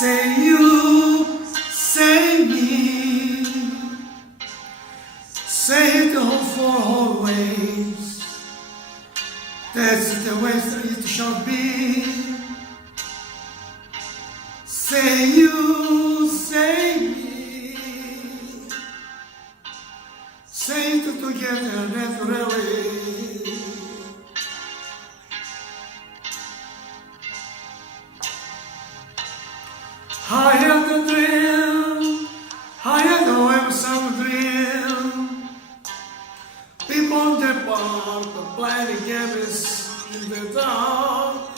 Say you, say me, say it all for always. That's the way it shall be. Say you, say me, say it together naturally. I have the dream, I have some dream. People depart, the blind games in the dark.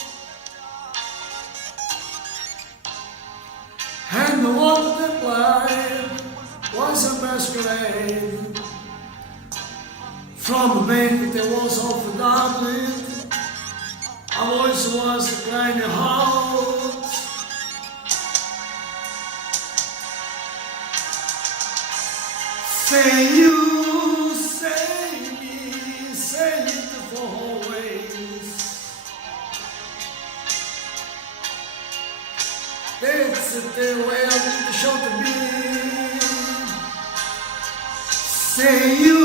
And the water that blind was a masquerade. From the bank there was of darkness. A voice was crying out. Say you, say me, say it for always. That's the way I need the show to be. Say you,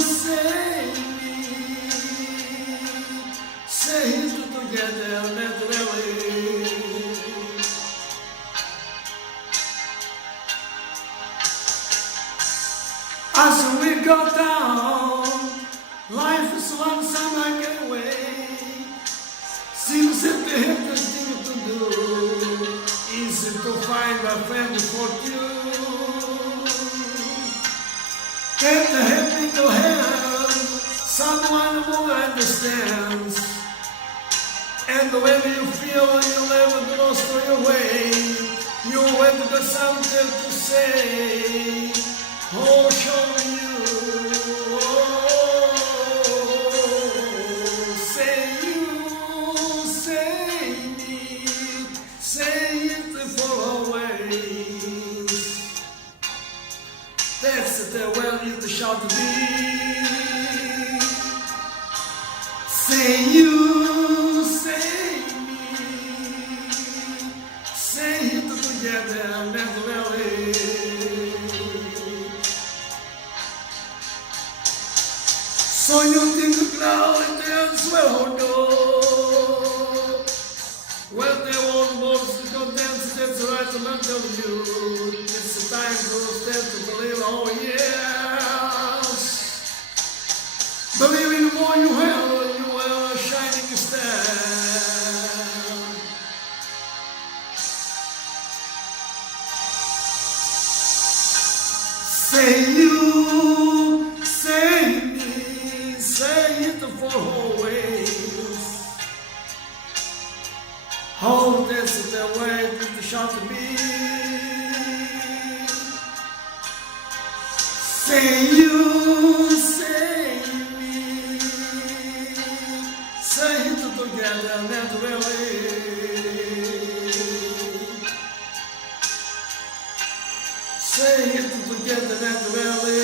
say me, say it together naturally. As we go down, life is lonesome and get away. Seems that the hardest thing to do is to find a friend for you. Get the help to help someone who understands. And when you feel you never lost your way, you wait for something to say. Oh, show you, say you, say me, say it for always. That's the way you shall be. Say you, say me, say it together naturally. So you think now it ends well or no? Well, they won't most go dance, that's right, I'm not telling you. It's the time to stand to believe, oh yes. Believe in more you will a shining star. Say you, say me, say it for always. Oh, this is the way it shall be. Say you, say me, say it together naturally. Say it together naturally.